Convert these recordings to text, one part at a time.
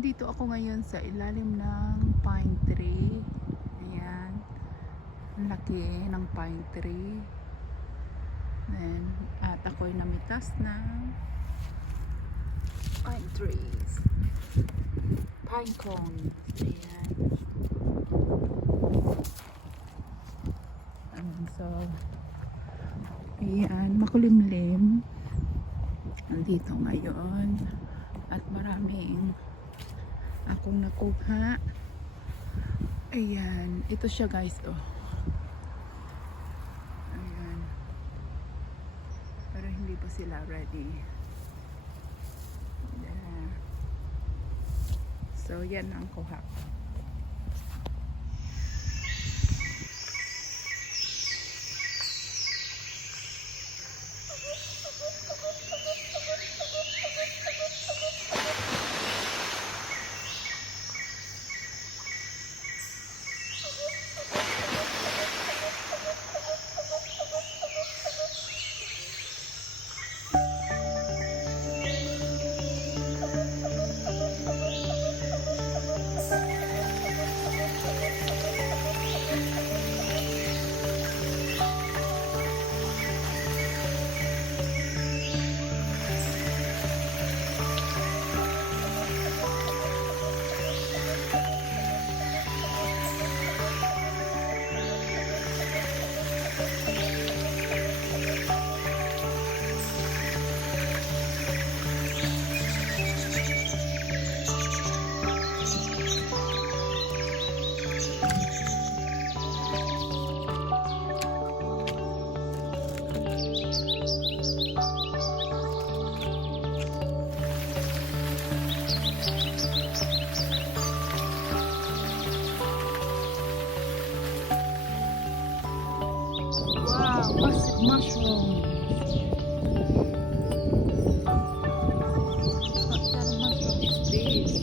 Nandito ako ngayon sa ilalim ng pine tree. Ayan. Ang laki ng pine tree. Then, at ako'y namitas ng pine trees. Pine cones. Ayan. So, ayan. Makulimlim. Nandito ngayon. At maraming akong nakuha. Ayan. Ito siya guys. Oh. Ayan. Pero hindi pa sila ready. Yeah. So, yan ang kuha. Mushroom. What kind of mushroom is this?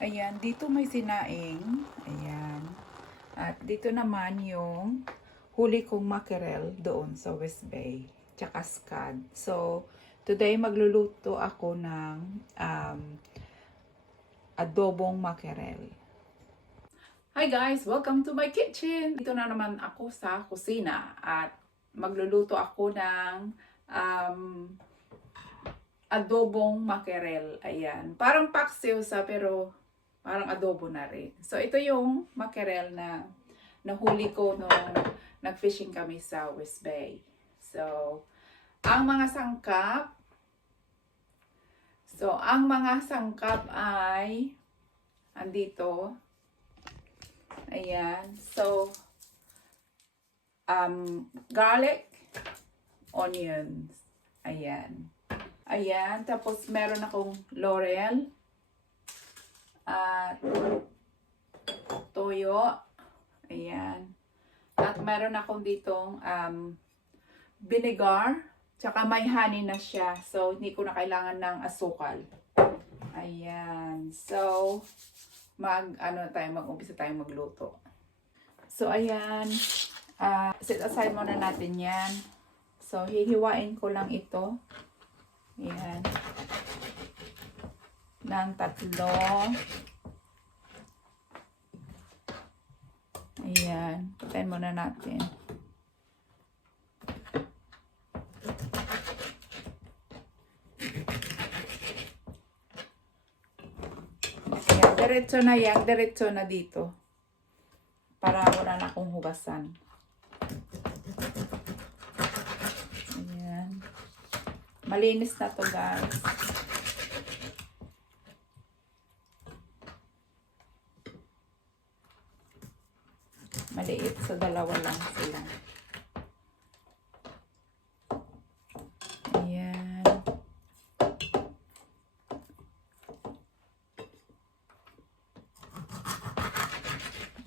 Ayan, dito may sinaing. Ayan. At dito naman yung huli kong mackerel doon sa West Bay. Tsaka scad. So, today magluluto ako ng adobong mackerel. Hi guys! Welcome to my kitchen! Dito na naman ako sa kusina. At magluluto ako ng adobong mackerel. Ayan. Parang paksiw sa pero parang adobo na rin. So, ito yung mackerel na nahuli ko nung nag-fishing kami sa West Bay. So, ang mga sangkap ay andito. Ayan. So, garlic, onions. Ayan. Ayan. Tapos, meron akong laurel. At toyo. Ayan. At meron akong ditong vinegar. Tsaka may honey na siya. So, hindi ko na kailangan ng asukal. Ayan. So, mag-umpisa tayong magluto. So, ayan. Set aside muna natin yan. So, hihiwain ko lang ito. Ayan. Ng 3. Ayan. Patayin muna natin. Ayan. Diretso na yan. Diretso na dito. para wala na akong hugasan. Ayan. Malinis na to, guys. Maliit, so dalawa lang sila. Ayan.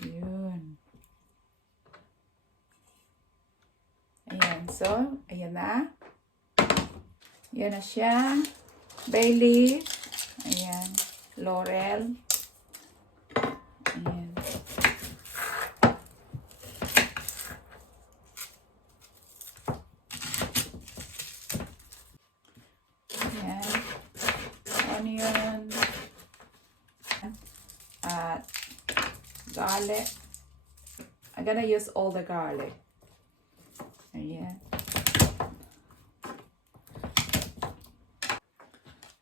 Yun. Ayan, so, ayan na. Ayan na siya. Bay leaf. Ayan. Laurel. Ayan. Ayan. Onion. At garlic. I'm gonna use all the garlic. Ayan.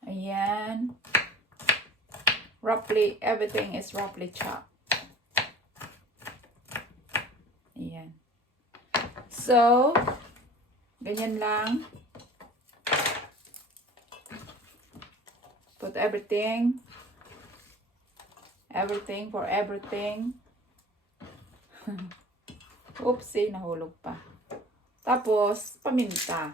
Ayan. Roughly, everything is roughly chopped. Ayan. So, ganyan lang. Put everything. Everything for everything. Oopsie, nahulog pa. Tapos, paminta.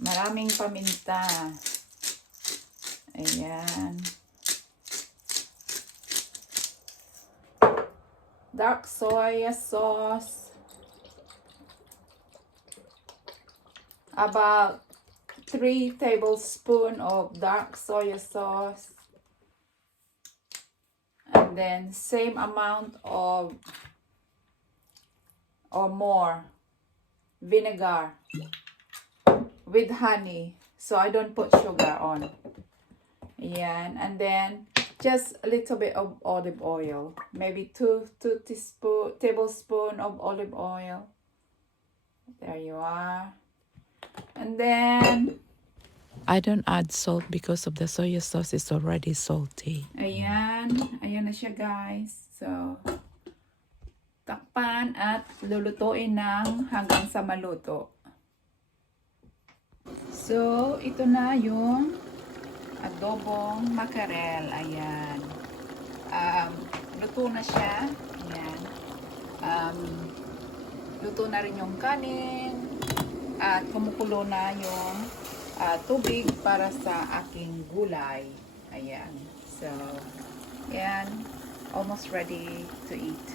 Maraming paminta. Ayan. Dark soy sauce. About 3 tablespoons of dark soy sauce. And then same amount of or more vinegar with honey. So I don't put sugar on. Ayan. And then just a little bit of olive oil. Maybe 2 tablespoons of olive oil. There you are. And then I don't add salt because of the soy sauce is already salty. ayan. Ayan na siya, guys. So, takpan at lulutuin ng hanggang sa maluto. So, ito na yung adobong mackerel. Ayan. Luto na siya. Ayan. Luto na rin yung kanin. At kumukulo na yung tubig para sa aking gulay. Ayan. So, ayan. Almost ready to eat.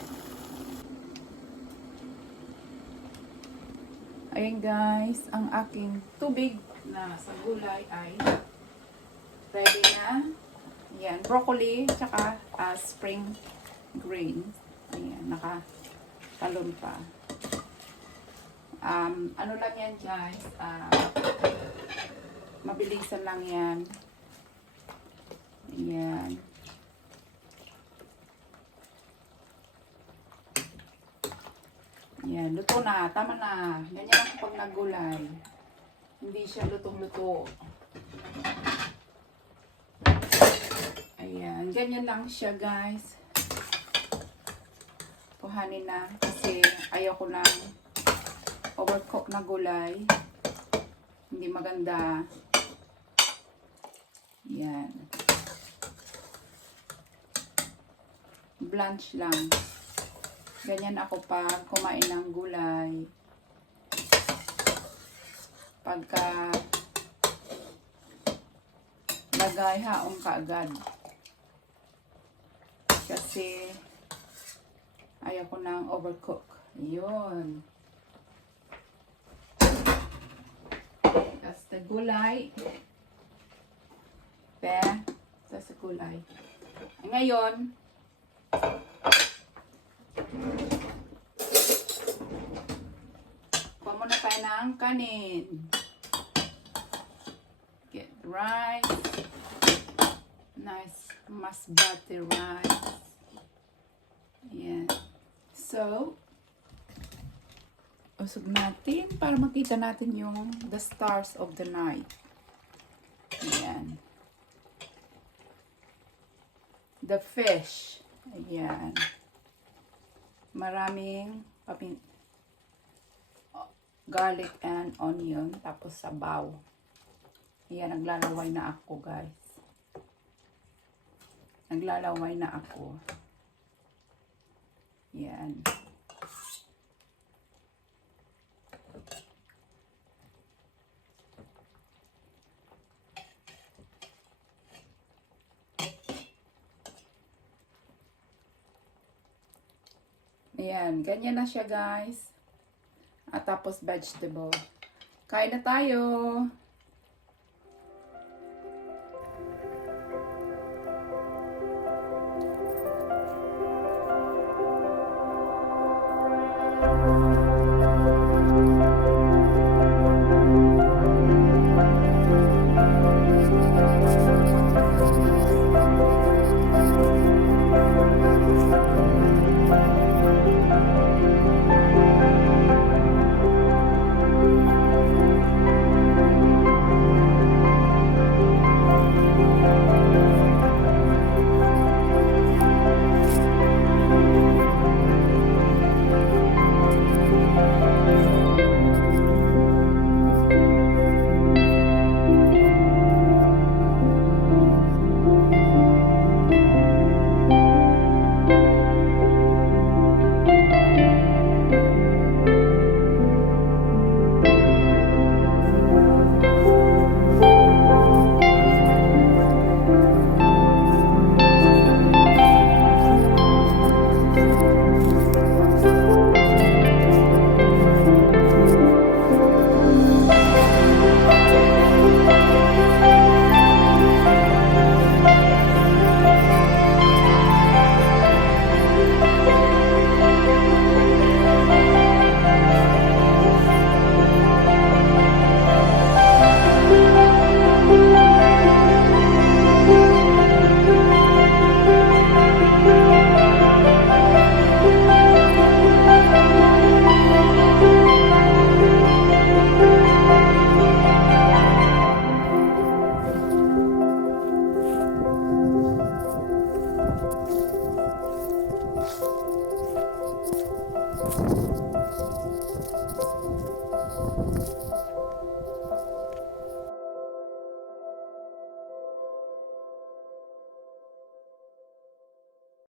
Ayan, guys. Ang aking tubig na sa gulay ay ready na. Ayan. Broccoli, tsaka spring green. Ayan. Nakatalon pa. Ano lang yan, guys, mabilisan lang yan. Ayan. Ayan, luto na, tama na. Ganyan ako pag nagulay. Hindi siya lutong-luto. Ayan, ganyan lang siya, guys. Kuhanin na kasi ayoko lang overcook na gulay. Hindi maganda. Yan. Blanch lang. Ganyan ako pag kumain ng gulay. Pagka lagay haong kaagad. Kasi ayaw ko nang overcook. Yun. That's the gulay. That's the gulay. Ngayon, kuha muna tayo ng kanin. Get rice. Nice masbate rice. Ayan. So, usog natin para makita natin yung the stars of the night. Ayan. the fish. Ayan. Maraming garlic and onion. Tapos sabaw. Ayan, naglalaway na ako, guys. Naglalaway na ako. Ayan. Ayan, ganyan na siya, guys. At tapos vegetable. Kain na tayo.